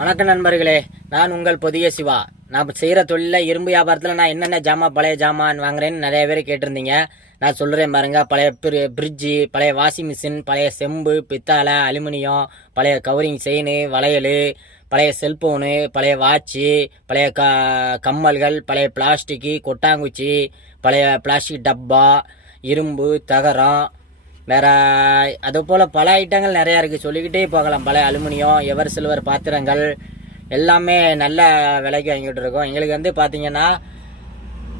வணக்கம் நண்பர்களே நான் உங்கள் புதிய சிவா. நான் செய்கிற தொழிலில் இரும்பு வியாபாரத்தில் நான் என்னென்ன ஜாமான் பழைய ஜாமான் வாங்குறேன்னு நிறைய பேர் கேட்டிருந்தீங்க. நான் சொல்கிறேன் பாருங்கள் பழைய ஃப்ரிட்ஜு பழைய வாஷிங் மிஷின் பழைய செம்பு பித்தாளை அலுமினியம் பழைய கவரிங் செயின் வளையல் பழைய செல்போனு பழைய வாட்சு பழைய க கம்மல்கள் பழைய பிளாஸ்டிக்கு கொட்டாங்குச்சி பழைய பிளாஸ்டிக் டப்பா இரும்பு தகரம் வேறு அது போல் பல ஐட்டங்கள் நிறையா இருக்குது சொல்லிக்கிட்டே போகலாம். பல அலுமினியம் எவர் சில்வர் பாத்திரங்கள் எல்லாமே நல்ல விலைக்கு வாங்கிட்டு இருக்கோம். எங்களுக்கு வந்து பார்த்திங்கன்னா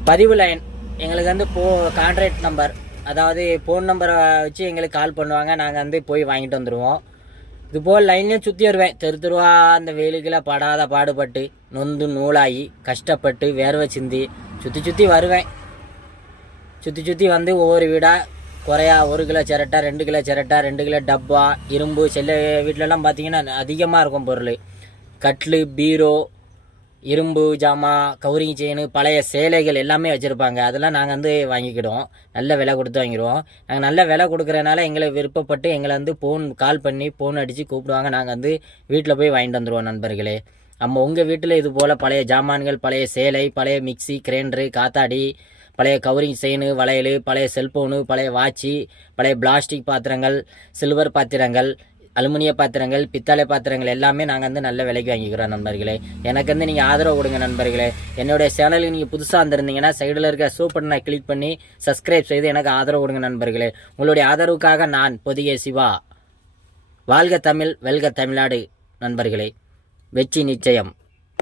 பதிவு லைன் எங்களுக்கு வந்து போ கான்ட்ராக்ட் நம்பர் அதாவது ஃபோன் நம்பரை வச்சு எங்களுக்கு கால் பண்ணுவாங்க. நாங்கள் வந்து போய் வாங்கிட்டு வந்துடுவோம் இது போல் லைன்லேயும் சுற்றி வருவேன். தெரு தெருவா அந்த வெயிலுக்கெல்லாம் படாத பாடுபட்டு நொந்து நூலாகி கஷ்டப்பட்டு வேர்வை சிந்தி சுற்றி சுற்றி வருவேன். சுற்றி சுற்றி வந்து ஒவ்வொரு வீடாக குறையா ஒரு கிலோ சிரட்டை ரெண்டு கிலோ சிரட்டை ரெண்டு கிலோ டப்பா இரும்பு சில வீட்டிலலாம் பார்த்தீங்கன்னா அதிகமாக இருக்கும் பொருள். கட்லு பீரோ இரும்பு ஜாமான் கவுரிங் செயின் பழைய சேலைகள் எல்லாமே வச்சுருப்பாங்க. அதெல்லாம் நாங்கள் வந்து வாங்கிக்கிடுவோம். நல்ல விலை கொடுத்து வாங்கிடுவோம். நாங்கள் நல்ல விலை கொடுக்குறனால எங்களை விருப்பப்பட்டு எங்களை வந்து ஃபோன் கால் பண்ணி ஃபோன் அடித்து கூப்பிடுவாங்க. நாங்கள் வந்து வீட்டில் போய் வாங்கிட்டு வந்துடுவோம் நண்பர்களே. நம்ம உங்கள் வீட்டில் இது போல் பழைய ஜாமான்கள் பழைய சேலை பழைய மிக்ஸி கிரைண்டரு காத்தாடி பழைய கவரிங் செயின் வளையல் பழைய செல்போனு பழைய வாட்சி பழைய பிளாஸ்டிக் பாத்திரங்கள் சில்வர் பாத்திரங்கள் அலுமினிய பாத்திரங்கள் பித்தளை பாத்திரங்கள் எல்லாமே நாங்கள் வந்து நல்ல விலைக்கு வாங்கிக்கிறோம் நண்பர்களே. எனக்கு வந்து நீங்கள் ஆதரவு கொடுங்க நண்பர்களே. என்னுடைய சேனலுக்கு நீங்கள் புதுசாக வந்திருந்தீங்கன்னா சைடில் இருக்க சூப்பர் நான் கிளிக் பண்ணி சப்ஸ்கிரைப் செய்து எனக்கு ஆதரவு கொடுங்க நண்பர்களே. உங்களுடைய ஆதரவுக்காக நான் பொதிகை சிவா. வாழ்க தமிழ் வெல்க தமிழ்நாடு நண்பர்களே. வெற்றி நிச்சயம்.